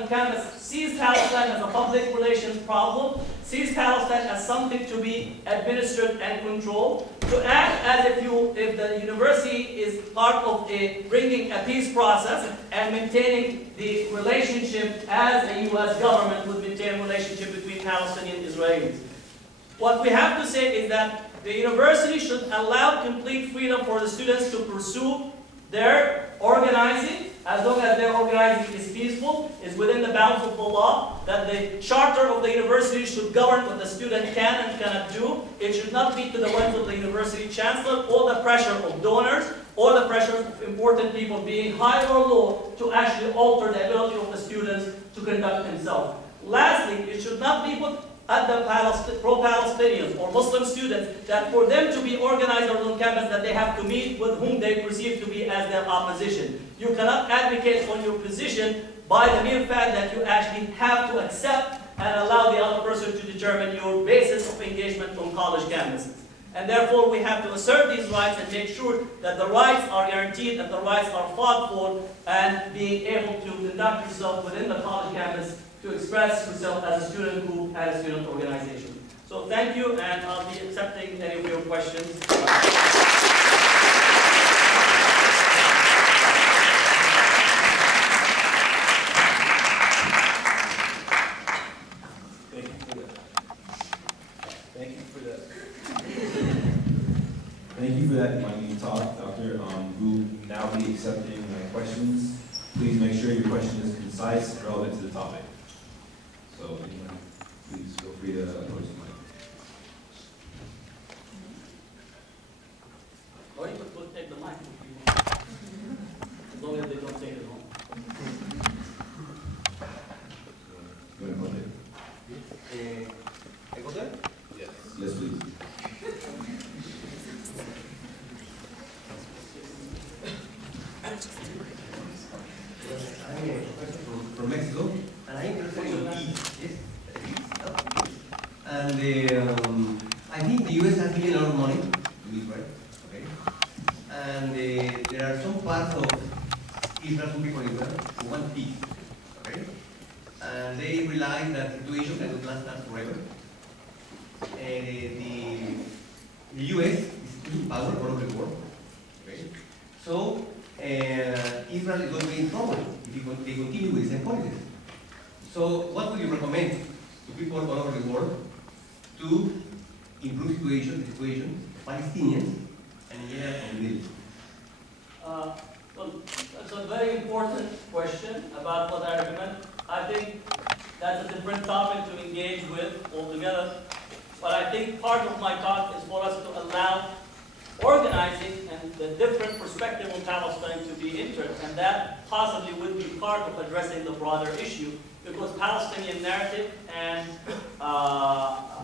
on campus sees Palestine as a public relations problem, sees Palestine as something to be administered and controlled, to act as if the university is part of bringing a peace process and maintaining the relationship as a U.S. government would maintain a relationship between Palestinians and Israelis. What we have to say is that the university should allow complete freedom for the students to pursue their organizing, as long as their organizing is peaceful, is within the bounds of the law, that the charter of the university should govern what the student can and cannot do. It should not be to the whims of the university chancellor or the pressure of donors or the pressure of important people, being high or low, to actually alter the ability of the students to conduct themselves. Lastly, it should not be put at the pro-Palestinians or Muslim students that for them to be organized on campus that they have to meet with whom they perceive to be as their opposition. You cannot advocate on your position by the mere fact that you actually have to accept and allow the other person to determine your basis of engagement on college campuses. And therefore we have to assert these rights and make sure that the rights are guaranteed and the rights are fought for, and being able to conduct yourself within the college campus to express yourself as a student group and a student organization. So thank you, and I'll be accepting any of your questions. Thank you for that enlightening talk, Doctor. We will now be accepting questions. Please make sure your question is concise and relevant to the topic. So, anyone, please feel free to approach the mic. Or you could take the mic if you want, as long as they don't take it home. Go ahead and hold it. I go there? Yes. Yes, please. From Mexico, and I'm interested in peace. Yes? And I think the US has given a lot of money to Israel, okay? And there are some parts of Israel, some people in Israel, who want peace, okay? And they realize that the situation cannot last forever. The US is in power all over the world, okay? So Israel is going to be in trouble if they continue with the same policies. So what would you recommend to people all over the world to improve the situation of Palestinians and in the Middle East? Well, that's a very important question about what I recommend. I think that's a different topic to engage with altogether. But I think part of my talk is for us to allow organizing and the different perspective on Palestine to be entered, and that possibly would be part of addressing the broader issue, because Palestinian narrative and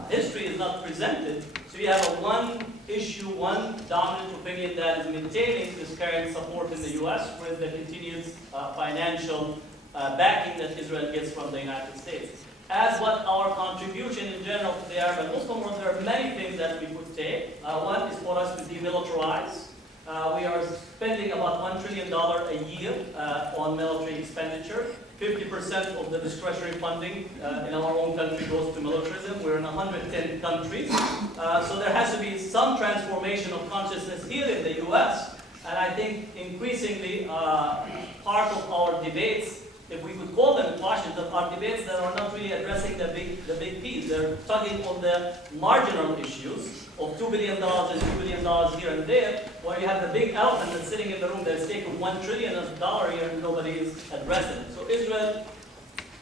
history is not presented. So you have a one issue, one dominant opinion that is maintaining this current support in the US with the continued financial backing that Israel gets from the United States. As what our contribution in general to the Arab and Muslim world, there are many things that we could take. One is for us to demilitarize. We are spending about $1 trillion a year on military expenditure. 50% of the discretionary funding in our own country goes to militarism. We're in 110 countries. So there has to be some transformation of consciousness here in the US. And I think increasingly part of our debates, if we could call them in Washington, are debates that are not really addressing the big piece. They're talking on the marginal issues of $2 billion and $2 billion here and there, while you have the big elephant that's sitting in the room that's taking $1 trillion here and nobody is addressing it. So Israel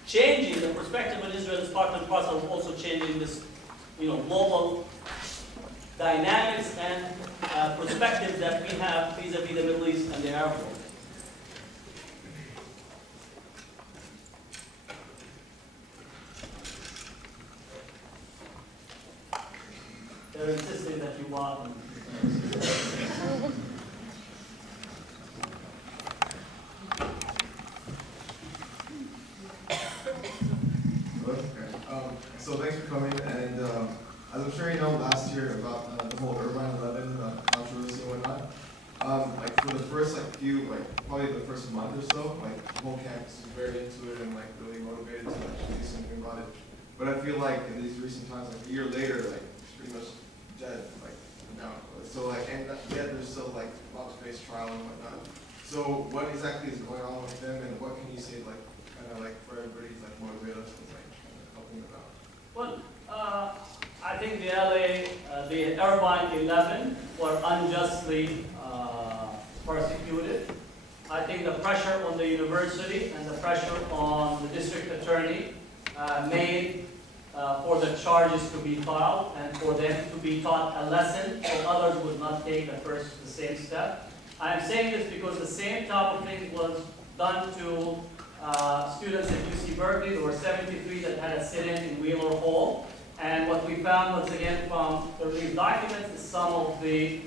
changing the perspective of Israel is part and parcel of also changing this, global dynamics and perspectives that we have vis-a-vis the Middle East and the Arab world. They're insisting that you walk. So thanks for coming, and as I'm sure you know, last year about the whole Urban 11 controversy and whatnot, like for the first like few, like probably the first month or so, like the whole campus was very into it and like really motivated to actually do something about it. But I feel like in these recent times, like a year later, like it's pretty much dead, like now. So like, and yet there's still like lab-based trial and whatnot. So what exactly is going on with them, and what can you say, like kind of like for everybody to like motivate us with like helping them out? Well, I think the the Irvine 11 were unjustly persecuted. I think the pressure on the university and the pressure on the district attorney made for the charges to be filed and for them to be taught a lesson so others would not take the same step. I am saying this because the same type of thing was done to students at UC Berkeley. There were 73 that had a sit-in Wheeler Hall. And what we found, once again, from the released documents is some of the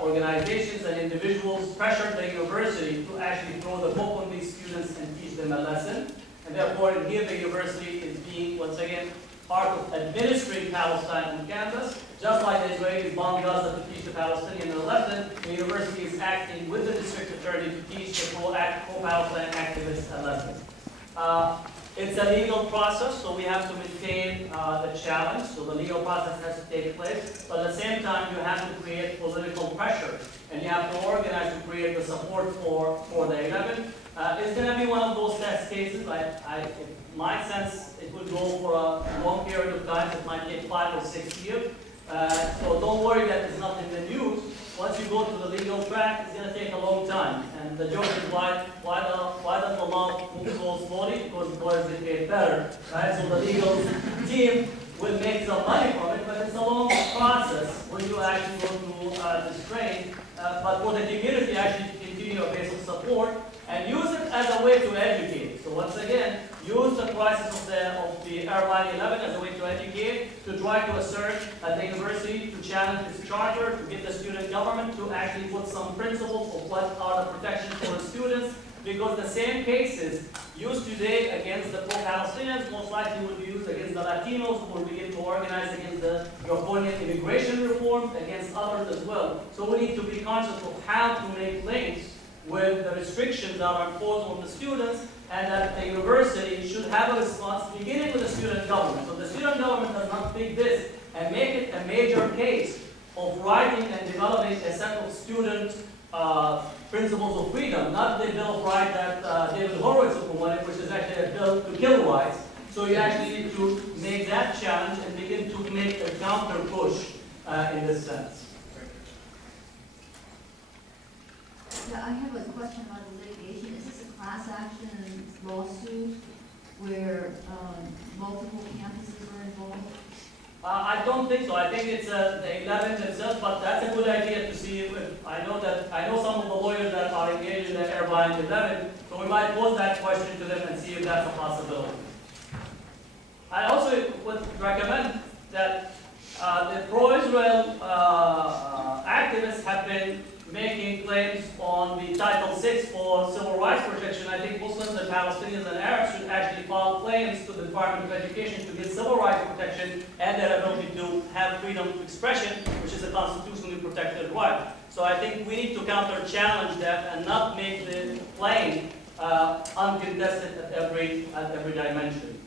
organizations and individuals pressured the university to actually throw the book on these students and teach them a lesson. And therefore, here the university is being, once again, part of administering Palestine on campus. Just like the Israelis bomb Gaza to teach the Palestinians a lesson, the university is acting with the district attorney to teach the pro-Palestine activists a lesson. It's a legal process, so we have to maintain the challenge. So the legal process has to take place. But at the same time, you have to create political pressure. And you have to organize to create the support for the 11. It's going to be one of those test cases. In my sense, it will go for a long period of time. It might take 5 or 6 years. So don't worry that it's not in the news. Once you go to the legal track, it's going to take a long time. And the joke is why does the law move so slowly? Because lawyers get paid better, right? So the legal team will make some money from it, but it's a long process when you actually go through this train. But for the community, actually to continue a base of support and use it as a way to educate. So once again, use the crisis of the Irvine 11 as a way to educate, to try to assert at the university, to challenge its charter, to get the student government to actually put some principles of what are the protections for the students, because the same cases used today against the pro-Palestinians most likely will be used against the Latinos who will begin to organize against the draconian immigration reforms, against others as well. So we need to be conscious of how to make links with the restrictions that are imposed on the students, and that the university should have a response beginning with the student government. So the student government does not take this and make it a major case of writing and developing a set of student principles of freedom, not the Bill of Rights that David Horowitz promoted, which is actually a bill to kill rights. So you actually need to make that challenge and begin to make a counter push in this sense. Yeah, I have a question about the litigation. Is this a class action lawsuit where multiple campuses are involved? I don't think so. I think it's the 11th itself, but that's a good idea to see if I know some of the lawyers that are engaged in the Irvine 11, so we might pose that question to them and see if that's a possibility. I also would recommend that the pro-Israel activists have been making claims on the Title VI for civil rights protection. I think Muslims and Palestinians and Arabs should actually file claims to the Department of Education to get civil rights protection and their ability to have freedom of expression, which is a constitutionally protected right. So I think we need to counter-challenge that and not make the claim uncontested at every dimension.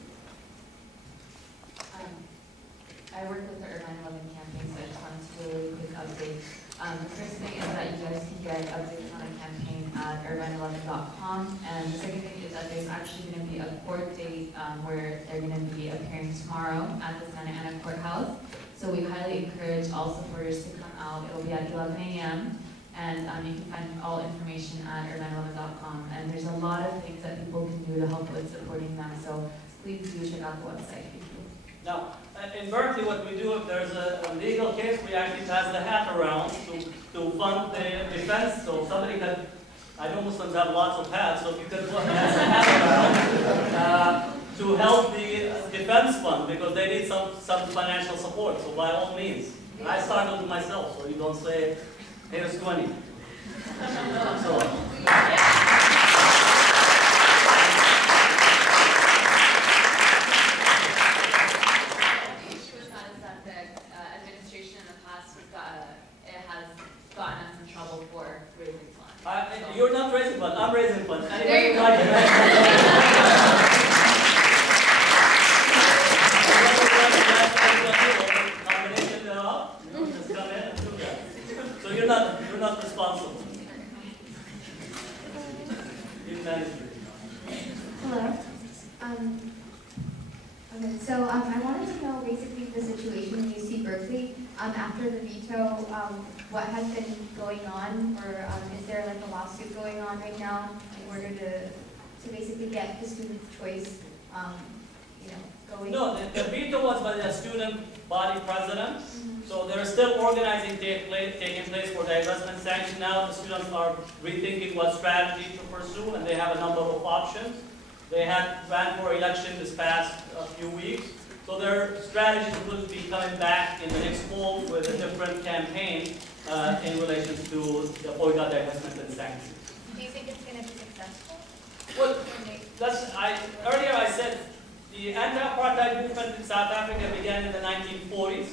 I work with the Irvine 11 campaign, so I just wanted to do a really quick update. The first thing is that you guys can get updates on the campaign at irvine11.com, and the second thing is that there's actually going to be a court date where they're going to be appearing tomorrow at the Santa Ana Courthouse. So we highly encourage all supporters to come out. It will be at 11 a.m. and you can find all information at irvine11.com. And there's a lot of things that people can do to help with supporting them. So please do check out the website. Thank you. Now, in Berkeley, what we do, if there's a legal case, we actually pass the hat around to fund the defense. So somebody can, I know Muslims have lots of hats, so if you could pass the hat around to help the defense fund, because they need some financial support. So by all means, and I started with myself, so you don't say, here's 20. So. Administration in the past, we've got Well, I'm raising funds. There you go. Combination thereof, just come in and do that. So you're not responsible. You manage it. Hello. Okay, so I wanted to know basically the situation in UC Berkeley after the veto. What has been going on, or is there like a lawsuit going on right now in order to basically get the student's choice, going? No, the veto was by the student body president. So there is still organizing taking place for the investment sanction. Now the students are rethinking what strategy to pursue, and they have a number of options. They had ran for election this past few weeks. So their strategies will be coming back in the next fall with a different campaign in relation to the boycott, divestment, and sanctions. Do you think it's going to be successful? Well, earlier I said the anti-apartheid movement in South Africa began in the 1940s.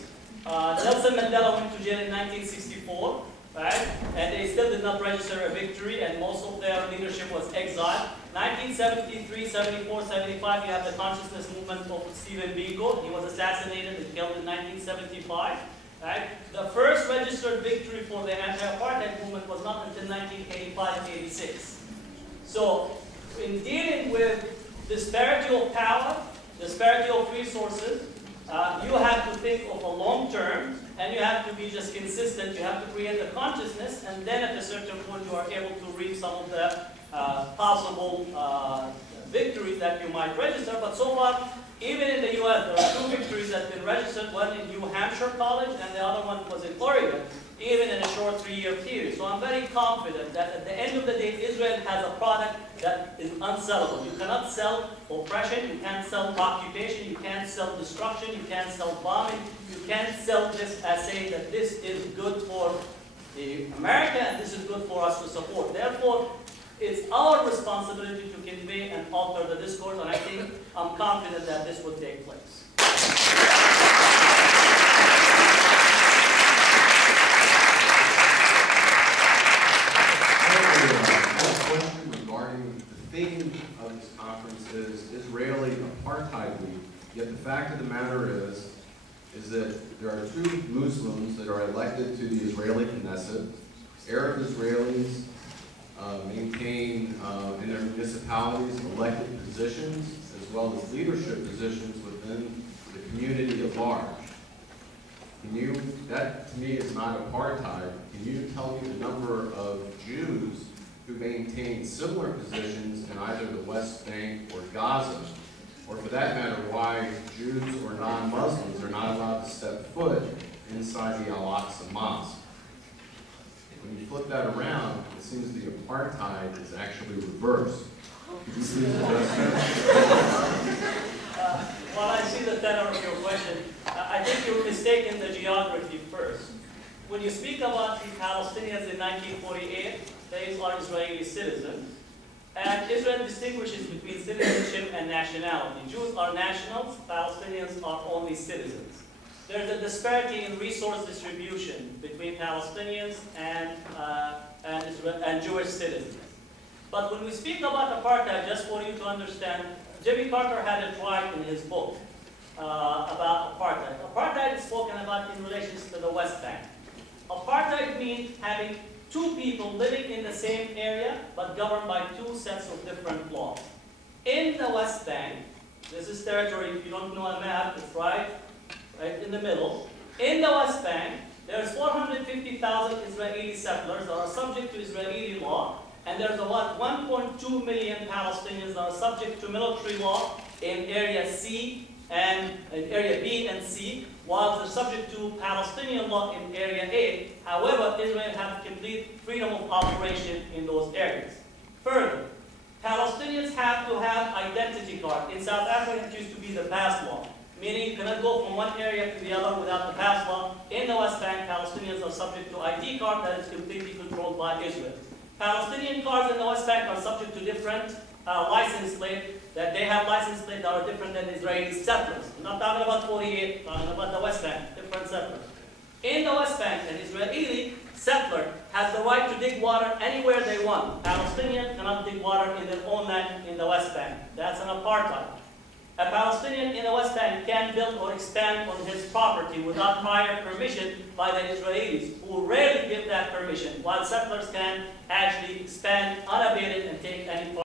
Nelson Mandela went to jail in 1964, right? And they still did not register a victory, and most of their leadership was exiled. 1973, 74, 75, you have the consciousness movement of Stephen Biko. He was assassinated and killed in 1975. Right? The first registered victory for the anti-apartheid movement was not until 1985-86. So, in dealing with disparity of power, disparity of resources, you have to think of a long term, and you have to be just consistent. You have to create the consciousness, and then at a certain point you are able to reap some of the possible victories that you might register. But so far, even in the U.S., there are 2 victories that have been registered, one in New Hampshire College, and the other one was in Oregon, even in a short 3-year period. So I'm very confident that at the end of the day, Israel has a product that is unsellable. You cannot sell oppression, you can't sell occupation, you can't sell destruction, you can't sell bombing, you can't sell this as saying that this is good for America and this is good for us to support. Therefore, it's our responsibility to convey and alter the discourse, and I think I'm confident that this will take place. Question regarding the theme of this conference is Israeli Apartheid Week. Yet the fact of the matter is that there are 2 Muslims that are elected to the Israeli Knesset. Arab Israelis maintain in their municipalities elected positions as well as leadership positions within the community at large. That to me is not apartheid. Can you tell me the number of Jews who maintain similar positions in either the West Bank or Gaza? Or for that matter, why Jews or non-Muslims are not allowed to step foot inside the Al-Aqsa Mosque? When you flip that around, it seems the apartheid is actually reversed. Could you please address that? Well, I see the tenor of your question. I think you're mistaken the geography first. When you speak about the Palestinians in 1948, they are Israeli citizens. And Israel distinguishes between citizenship and nationality. Jews are nationals, Palestinians are only citizens. There's a disparity in resource distribution between Palestinians and Jewish citizens. But when we speak about apartheid, just for you to understand, Jimmy Carter had it right in his book about apartheid. Apartheid is spoken about in relation to the West Bank. Apartheid means having 2 people living in the same area but governed by 2 sets of different laws. In the West Bank, this is territory, if you don't know a map, it's right in the middle. In the West Bank, there's 450,000 Israeli settlers that are subject to Israeli law, and there's about 1.2 million Palestinians that are subject to military law in Area C and in Area B and C, while they're subject to Palestinian law in Area A. However, Israel has complete freedom of operation in those areas. Further, Palestinians have to have identity card. In South Africa, it used to be the pass law, meaning you cannot go from one area to the other without the pass law. In the West Bank, Palestinians are subject to ID card that is completely controlled by Israel. Palestinian cars in the West Bank are subject to different license plates, that they have license plates that are different than Israeli settlers. I'm not talking about 48, I'm talking about the West Bank, different settlers. In the West Bank, an Israeli settler has the right to dig water anywhere they want. Palestinians cannot dig water in their own land in the West Bank. That's an apartheid. A Palestinian in the West Bank can't build or expand on his property without prior permission by the Israelis, who rarely give that permission, while settlers can actually expand unabated and take any part.